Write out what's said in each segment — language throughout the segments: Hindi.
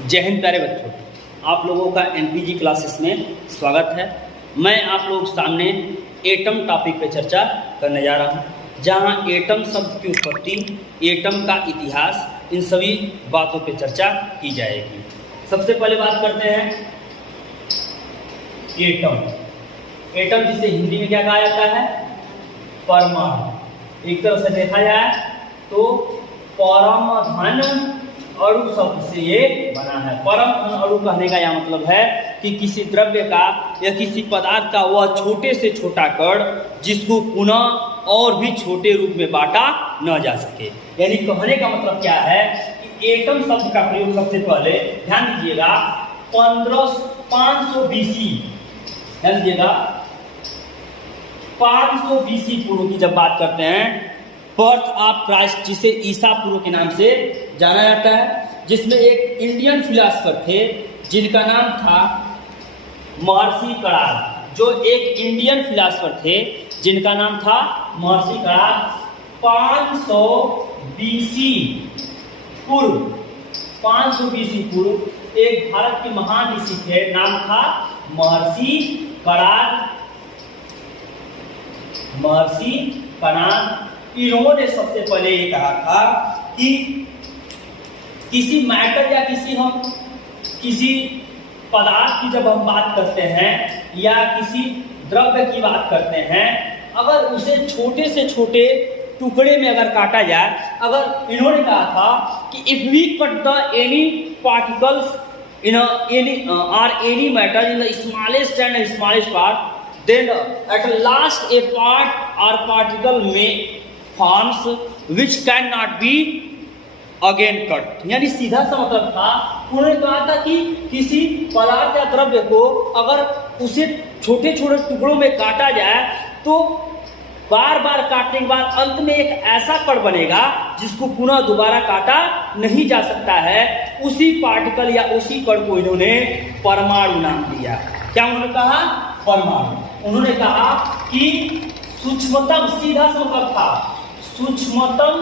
जय हिंद प्यारे बच्चों, आप लोगों का एनपीजी क्लासेस में स्वागत है। मैं आप लोगों के सामने एटम टॉपिक पे चर्चा करने जा रहा हूँ, जहाँ एटम शब्द की उत्पत्ति, एटम का इतिहास, इन सभी बातों पे चर्चा की जाएगी। सबसे पहले बात करते हैं एटम। एटम जिसे हिंदी में क्या कहा जाता है? परमाणु। एक तरह से देखा जाए तो परमधन अणु शब्द से ये बना है। परम अणु कहने का यह मतलब है कि किसी द्रव्य का या किसी पदार्थ का वह छोटे से छोटा कण जिसको पुनः और भी छोटे रूप में बांटा न जा सके। यानी कहने का मतलब क्या है कि एटम शब्द का प्रयोग सबसे पहले ध्यान दीजिएगा 500 BC, ध्यान दीजिएगा 500 BC पूर्व की जब बात करते हैं, बर्थ ऑफ क्राइस्ट जिसे ईसा पूर्व के नाम से जाना जाता है, जिसमें एक इंडियन फिलासफर थे जिनका नाम था महर्षि कणाद। जो एक इंडियन फिलासफर थे जिनका नाम था महर्षि कणाद। 500 BC पूर्व, 500 BC पूर्व एक भारत के महान ऋषि थे, नाम था महर्षि कणाद। महर्षि कणाद इन्होंने सबसे पहले ये कहा था कि किसी मैटर या किसी पदार्थ की जब हम बात करते हैं या किसी द्रव्य की बात करते हैं, अगर उसे छोटे से छोटे टुकड़े में अगर काटा जाए, अगर इन्होंने कहा था कि if we cut the any particles in any matter in the smallest and smallest part, then at last a part or particle may forms which cannot be again cut। यानी सीधा सा मतलब था, उन्होंने कहा था कि किसी पदार्थ या द्रव्य को अगर उसे छोटे छोटे टुकड़ों में काटा जाए तो बार बार काटने के बाद अंत में एक ऐसा कण बनेगा जिसको पुनः दोबारा काटा नहीं जा सकता है। उसी पार्टिकल या उसी कण को इन्होंने परमाणु नाम दिया। क्या उन्होंने कहा? परमाणु। उन्होंने कहा कि सूक्ष्मतम, सीधा सा मतलब था सूक्ष्मतम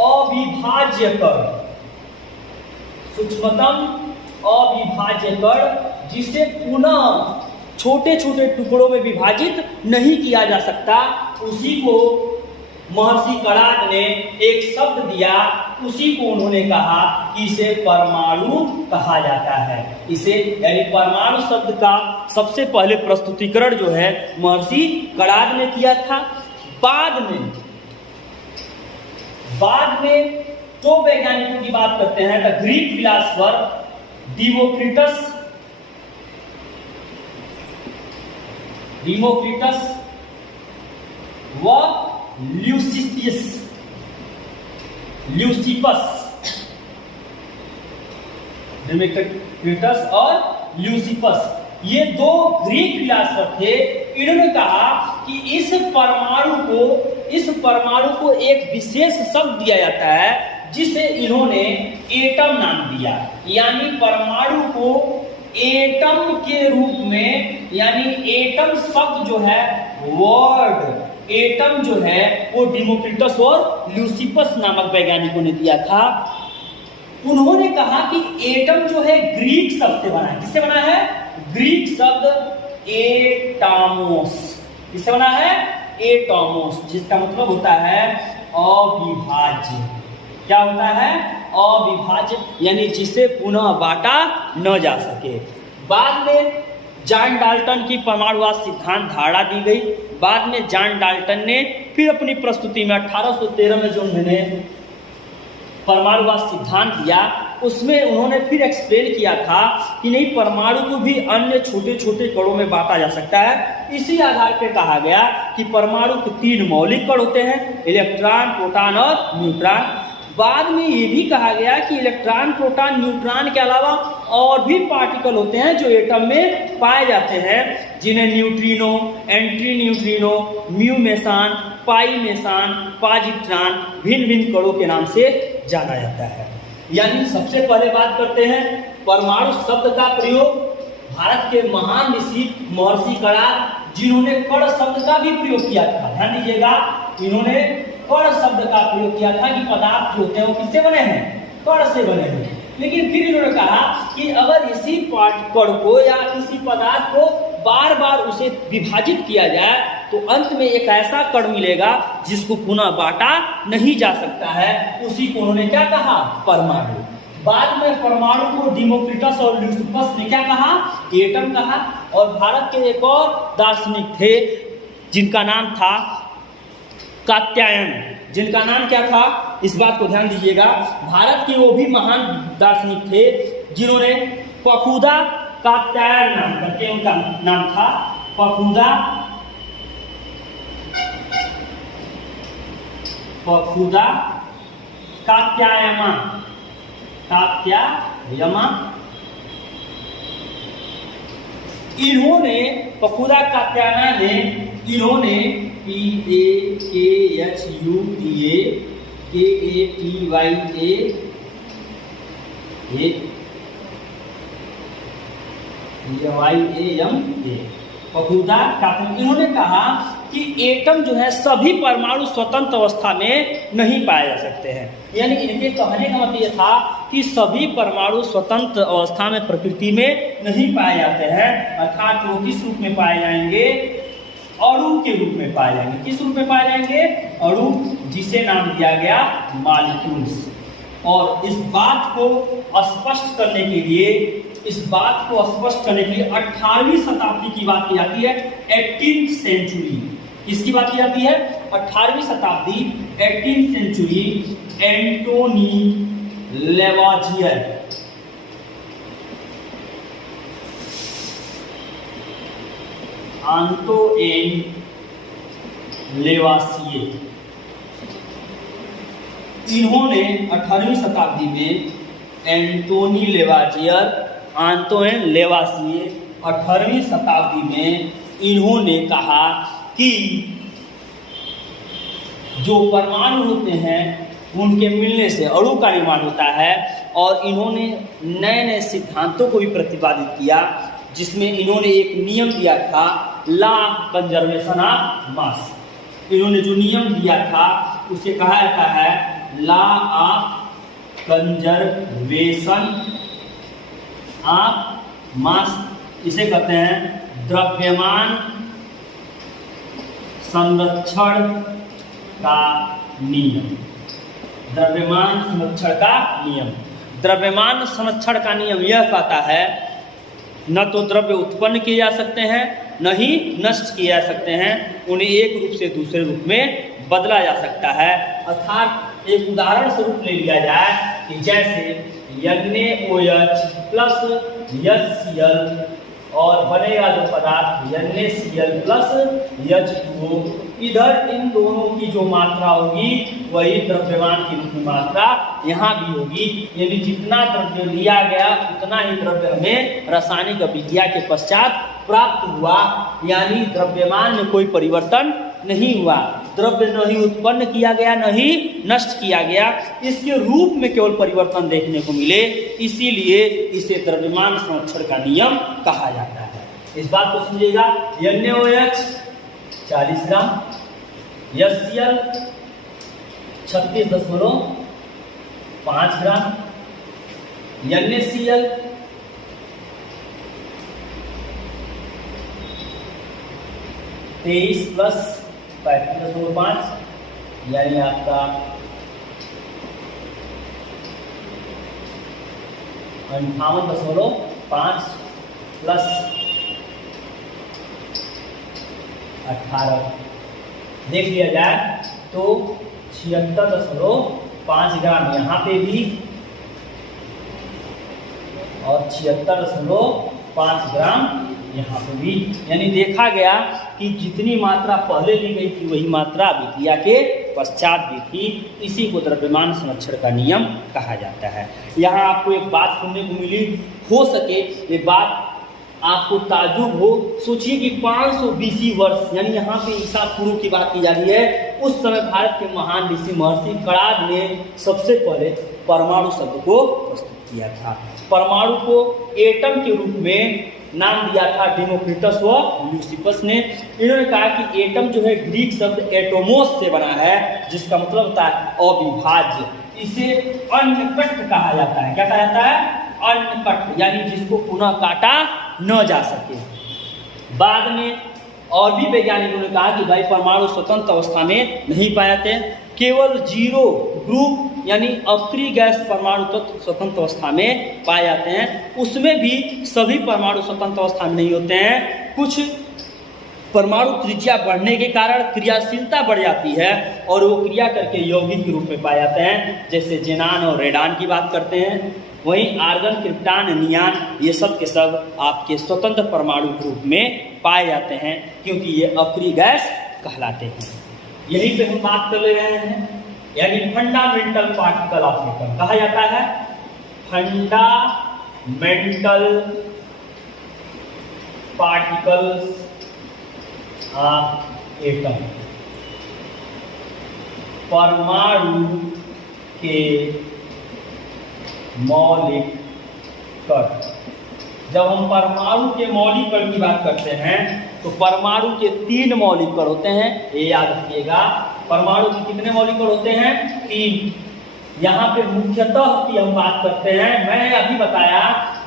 अविभाज्य कण, सूक्ष्मतम अविभाज्य कण जिसे पुनः छोटे छोटे टुकड़ों में विभाजित नहीं किया जा सकता, उसी को महर्षि कणाद ने एक शब्द दिया, उसी को उन्होंने कहा कि इसे परमाणु कहा जाता है। इसे यानी परमाणु शब्द का सबसे पहले प्रस्तुतिकरण जो है महर्षि कणाद ने किया था। बाद में तो वैज्ञानिकों की बात करते हैं तो ग्रीक फिलासफर डिमोक्रिटस व डेमोक्रिटस और ल्यूसिपस, ये दो ग्रीक फिलासफर थे। इन्होंने कहा कि इस परमाणु को एक विशेष शब्द दिया जाता है जिसे इन्होंने एटम नाम दिया। यानी परमाणु को एटम के रूप में, यानी एटम शब्द जो है, वर्ड एटम जो है वो डिमोक्रिटस और ल्यूसिपस नामक वैज्ञानिकों ने दिया था। उन्होंने कहा कि एटम जो है ग्रीक शब्द से बना है। किससे बना है? ग्रीक शब्द एटामोस। किससे बना है? एटामोस, जिसका मतलब होता है अविभाज्य। क्या होता है? अविभाज्य, यानी जिसे पुनः बांटा न जा सके। बाद में जॉन डाल्टन की परमाणुवाद सिद्धांत धारणा दी गई। बाद में जॉन डाल्टन ने फिर अपनी प्रस्तुति में 1813 में जो उन्होंने परमाणुवाद सिद्धांत दिया, उसमें उन्होंने फिर एक्सप्लेन किया था कि नहीं, परमाणु को भी अन्य छोटे छोटे कणों में बांटा जा सकता है। इसी आधार पर कहा गया कि परमाणु के 3 मौलिक कण होते हैं, इलेक्ट्रॉन, प्रोटॉन और न्यूट्रॉन। बाद में ये भी कहा गया कि इलेक्ट्रॉन, प्रोटॉन, न्यूट्रॉन के अलावा और भी पार्टिकल होते हैं जो एटम में पाए जाते हैं, जिन्हें neutrino, anti neutrino, mu meson, pi meson, positron, भिन्न भिन्न कणों के नाम से जाना जाता है। यानी सबसे पहले बात करते हैं परमाणु शब्द का प्रयोग भारत के महान ऋषि महर्षि कणाद, जिन्होंने कण शब्द का भी प्रयोग किया था। ध्यान दीजिएगा, इन्होंने कण शब्द का प्रयोग किया था कि पदार्थ जो होते हैं वो किससे बने हैं, कण से बने हुए। लेकिन फिर इन्होंने कहा कि अगर इसी कण को या किसी पदार्थ को बार बार उसे विभाजित किया जाए तो अंत में एक ऐसा कण मिलेगा जिसको पुनः बांटा नहीं जा सकता है। उसी को उन्होंने क्या कहा? परमाणु। बाद में परमाणु को डेमोक्रिटस और ल्यूसिफस ने क्या कहा? एटम कहा। और भारत के एक और दार्शनिक थे जिनका नाम था कात्यायन। जिनका नाम क्या था? इस बात को ध्यान दीजिएगा। भारत के वो भी महान दार्शनिक थे जिन्होंने पखुदा कात्यायन नाम करके, उनका नाम था पखुदा कात्यायन। इन्होंने पखुदा कात्यायन ने इन्होंने पखुदा कात्यायन इन्होंने कहा कि एटम जो है सभी परमाणु स्वतंत्र अवस्था में नहीं पाए जा सकते हैं। यानी इनके कहने का मतलब यह था कि सभी परमाणु स्वतंत्र अवस्था में प्रकृति में नहीं पाए जाते हैं, अर्थात वो किस रूप में पाए जाएंगे? अणु के रूप में पाए जाएंगे। किस रूप में पाए जाएंगे? अणु, जिसे नाम दिया गया मॉलिक्यूल्स। और इस बात को स्पष्ट करने के लिए 18वीं शताब्दी की बात की जाती है, 18th सेंचुरी। किसकी बात की जाती है? 18वीं शताब्दी, 18th सेंचुरी। एंटोनी लेवाजियर, इन्होंने 18वीं शताब्दी में एंटोनी लेवाजियर 18वीं शताब्दी में इन्होंने कहा कि जो परमाणु होते हैं उनके मिलने से अणु का निर्माण होता है। और इन्होंने नए नए सिद्धांतों को भी प्रतिपादित किया, जिसमें इन्होंने एक नियम दिया था, law of conservation of mass. इन्होंने जो नियम दिया था उसे कहा जाता है law of conservation of mass. इसे कहते हैं द्रव्यमान संरक्षण का नियम। द्रव्यमान संरक्षण का नियम। द्रव्यमान संरक्षण का नियम यह कहता है न तो द्रव्य उत्पन्न किए जा सकते हैं, न ही नष्ट किए जा सकते हैं, उन्हें एक रूप से दूसरे रूप में बदला जा सकता है। अर्थात एक उदाहरण स्वरूप ले लिया जाए कि जैसे NaOH प्लस HCl और बनेगा जो पदार्थ NaCl प्लस H2O। इधर इन दोनों की जो मात्रा होगी वही द्रव्यमान की रूप में मात्रा यहाँ भी होगी। यानी जितना द्रव्य लिया गया उतना ही द्रव्य हमें रासायनिक अभिक्रिया के पश्चात प्राप्त हुआ। यानी द्रव्यमान में कोई परिवर्तन नहीं हुआ, द्रव्य न ही उत्पन्न किया गया न ही नष्ट किया गया, इसके रूप में केवल परिवर्तन देखने को मिले, इसीलिए इसे द्रव्यमान संरक्षण का नियम कहा जाता है। इस बात को समझिएगा। NaOH 40 ग्राम, HCl 36.5 ग्राम, NaCl 23 प्लस 35.5 यानी आपका 58.5 प्लस 18 देख लिया जाए तो 76.5 ग्राम यहाँ पे भी और 76.5 ग्राम यहाँ पे भी। यानी देखा गया कि जितनी मात्रा पहले ली गई थी वही मात्रा अभिक्रिया के पश्चात भी थी। इसी को द्रव्यमान संरक्षण का नियम कहा जाता है। यहाँ आपको एक बात सुनने को मिली, हो सके ये बात आपको ताजुब हो। सोचिए कि 500 BC वर्ष, यानी यहाँ पे ईसा पूर्व की बात की जा रही है, उस समय भारत के महान ऋषि महर्षि कणाद ने सबसे पहले परमाणु शब्द को प्रस्तुत किया था। परमाणु को एटम के रूप में नाम दिया था डेमोक्रिटस व ल्यूसिफस ने। इन्होंने कहा कि एटम जो है ग्रीक शब्द एटोमोस से बना है, जिसका मतलब होता है अविभाज्य। इसे अनकट कहा जाता है। क्या कहा जाता है? अनकट, यानी जिसको पुनः काटा न जा सके। बाद में और भी वैज्ञानिकों ने कहा कि भाई परमाणु स्वतंत्र अवस्था में नहीं पाए जाते हैं, केवल जीरो ग्रुप यानी अक्रिय गैस परमाणु तत्व स्वतंत्र अवस्था में पाए जाते हैं। उसमें भी सभी परमाणु स्वतंत्र अवस्था में नहीं होते हैं। कुछ परमाणु त्रिज्या बढ़ने के कारण क्रियाशीलता बढ़ जाती है और वो क्रिया करके यौगिक के रूप में पाए जाते हैं, जैसे जेनान और रेडान की बात करते हैं। वहीं आर्गन, क्रिप्टान, नियान ये सब के सब आपके स्वतंत्र परमाणु रूप में पाए जाते हैं, क्योंकि ये अक्रिय गैस कहलाते हैं। यहीं पे हम बात कर ले रहे हैं, यानी फंडामेंटल पार्टिकल ऑफ एटम कहा जाता है। फंडामेंटल पार्टिकल्स ऑफ एटम, परमाणु के मौलिक कण। जब हम परमाणु के मौलिक कण की बात करते हैं तो परमाणु के 3 मौलिक कण होते हैं, ये याद रखिएगा। परमाणु के कितने मौलिक कण होते हैं? 3। यहाँ पे मुख्यतः की हम बात करते हैं। मैंने अभी बताया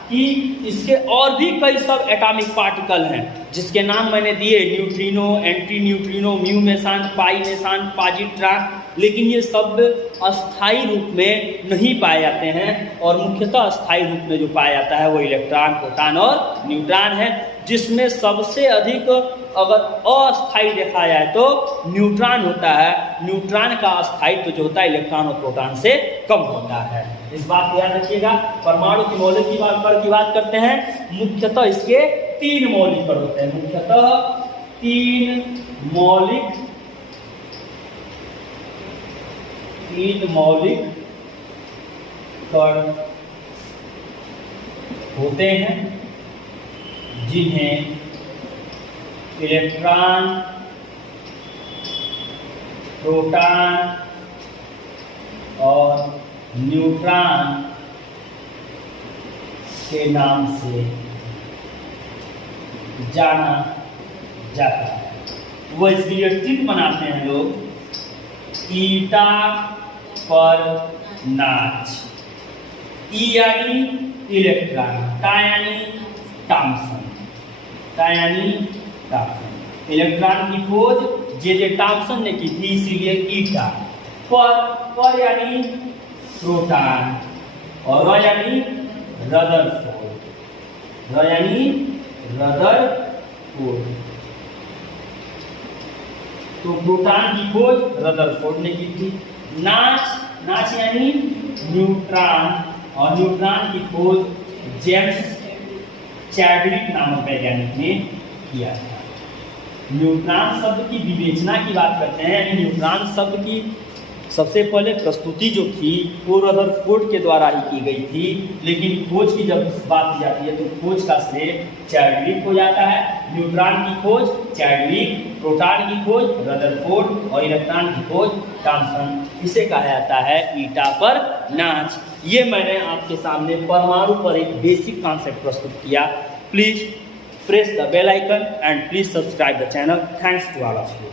कि इसके और भी कई सब एटॉमिक पार्टिकल हैं, जिसके नाम मैंने दिए, neutrino, anti neutrino, mu meson, pi meson, positron, लेकिन ये सब अस्थायी रूप में नहीं पाए जाते हैं। और मुख्यतः अस्थायी रूप में जो पाया जाता है वो इलेक्ट्रॉन, प्रोटॉन और न्यूट्रॉन है, जिसमें सबसे अधिक अगर अस्थायी देखा जाए तो न्यूट्रॉन होता है। न्यूट्रॉन का अस्थायित्व जो होता है इलेक्ट्रॉन और प्रोटॉन से कम होता है। इस बात को याद रखिएगा। परमाणु की मौलिक की बात करते हैं, मुख्यतः इसके 3 मौलिक कण होते हैं। मुख्यतः 3 मौलिक कण होते हैं, जिन्हें इलेक्ट्रॉन, प्रोटॉन और न्यूट्रॉन के नाम से जाना जाता है। वो इसके लिए चिन्ह बनाते हैं लोग, ईटा पर नाच। ई यानी इलेक्ट्रॉन, टा यानी थॉम्सन, टा यानी थॉम्सन। इलेक्ट्रॉन की खोज जे थॉम्सन ने की थी, इसीलिए ईटा। पर यानी प्रोटॉन और र यानी रदरफोर्ड, र यानी रदरफोर्ड। तो प्रोटॉन की खोज रदरफोर्ड ने की थी। नाच यानी न्यूट्रॉन, और न्यूट्रॉन की खोज जेम्स चैडविक नामक वैज्ञानिक ने किया था। न्यूट्रॉन शब्द की विवेचना की बात करते हैं, यानी न्यूट्रॉन शब्द की सबसे पहले प्रस्तुति जो थी वो रदरफोर्ड के द्वारा ही की गई थी, लेकिन खोज की जब बात की जाती है तो खोज का श्रेय चैडविक को जाता है। न्यूट्रॉन की खोज चैडविक, प्रोटॉन की खोज रदरफोर्ड और इलेक्ट्रॉन की खोज थॉम्सन। इसे कहा जाता है ईटा पर नाच। ये मैंने आपके सामने परमाणु पर एक बेसिक कॉन्सेप्ट प्रस्तुत किया। Please press the bell icon and please subscribe the channel. Thanks to all of you.